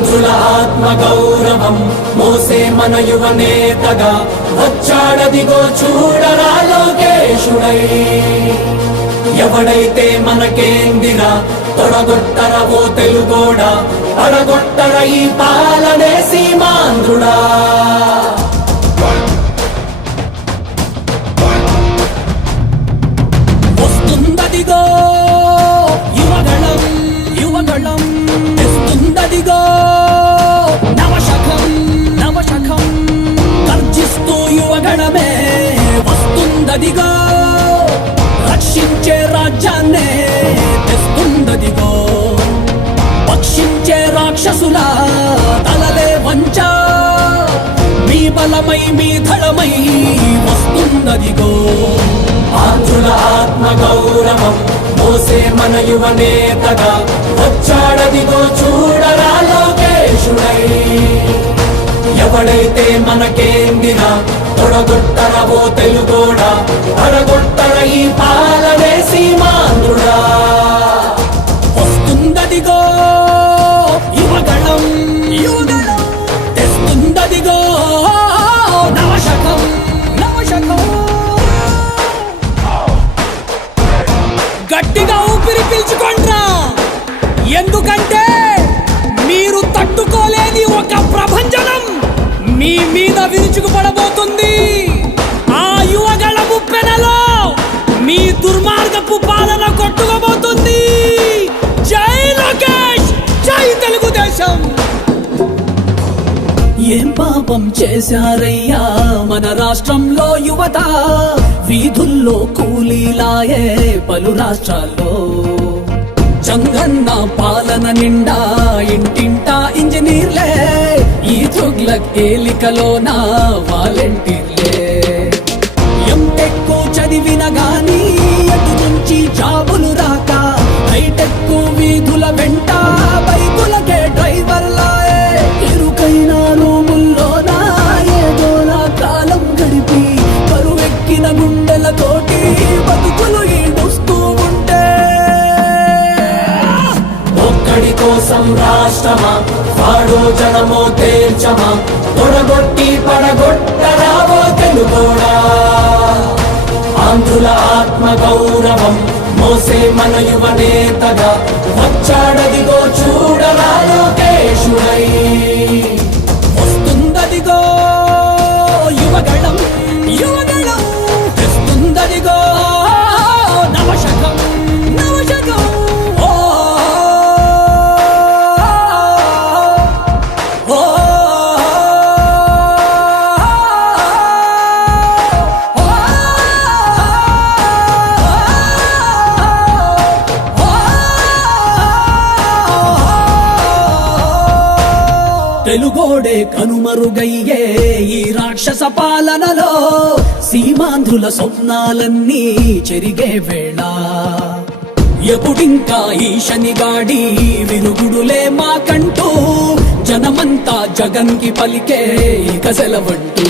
ఆంధ్రుల ఆత్మ గౌరవం మోసే మన యువనేతగా వచ్చాడదిగో చూడరా లోకేశుడై. ఎవడైతే మనకేందిరా తొడగొట్టరా ఓ తెలుగోడా, పడగొట్టర ఈ పాలనే సీమాంధ్రుడా. వస్తుందదిగో యువగళం యువగళం, తెస్తుందదిగో నవశకం నవశకం, గర్జిస్తూ యువగణమే వస్తుందదిగో, రక్షించే రాజ్యాన్నే తెస్తుందదిగో, పక్షించే రాక్షసుల తలలే వంచ, మీ బలమై మీ ధళమై వస్తుందదిగో. ఆంధ్రుల ఆత్మ గౌరవం మోసే మన యువనేతగా వచ్చాడదిగో చూడరా లోకేశుడై. ఎవడైతే మనకేందిరా తొడగొట్టరా ఓ తెలుగోడా, పడగొట్టర ఈ పాలనే సీమాంధ్రుడా. వస్తుందదిగో యువగణం యువగణం, తెస్తుందదిగో నవశకం నవశకం. గట్టిగా ఊపిరి పీల్చుకోండ్రా, ఎందుకంటే మీరు తట్టుకోలేని ఒక ప్రభంజనం మీ మీద విరుచుకుపడబోతుంది. ఆ యువగళపు పెనలో మీ దుర్మార్గపు పాలన కొట్టుకోబోతుంది. జై లోకేష్, జై తెలుగుదేశం. ఏం పాపం చేశారయ్యా మన రాష్ట్రంలో యువత, వీధుల్లో కూలీలాయే పలు రాష్ట్రాల్లో. చంగన్న పాలన నిండా ఇంటింటా ఇంజనీర్లే, ఈ తుగ్లక్ ఏలికలోన వాలంటీర్లే. ఎంటెక్కు చదివిన గాని ఎటు నుంచి జాబులు రాక, హైటెక్కు వీధుల వెంట బైకులకే డ్రైవర్లాయే. ఇరుకైన రూముల్లోనా ఏదోలా కాలం గడిపి, కరువెక్కిన గుండెలతోటి బతుకులు ఈడుస్తూ ఉంటే, ఒక్కడి కోసం రాష్ట్రమా వాడో జనమో తేల్చమా, తొడగొట్టి పడగొట్టరావో తెలుగోడా. ఆంధ్రుల ఆత్మ గౌరవం మోసే మన యువనేతగా వచ్చాడదిగో చూడరా లోకేశుడై. వస్తుందదిగో యువగళం యువగళం, తెస్తుందదిగో నవశకం నవశకం. తెలుగోడే కనుమరుగయ్యే ఈ రాక్షస పాలనలో, సీమాంధ్రుల స్వప్నాలన్నీ చెరిగే వేళ. ఎప్పుడింకా ఈ శనిగాడి విరుగుడులే మాకంటూ, జనమంతా జగన్ కి పలికే ఇక సెలవంటూ.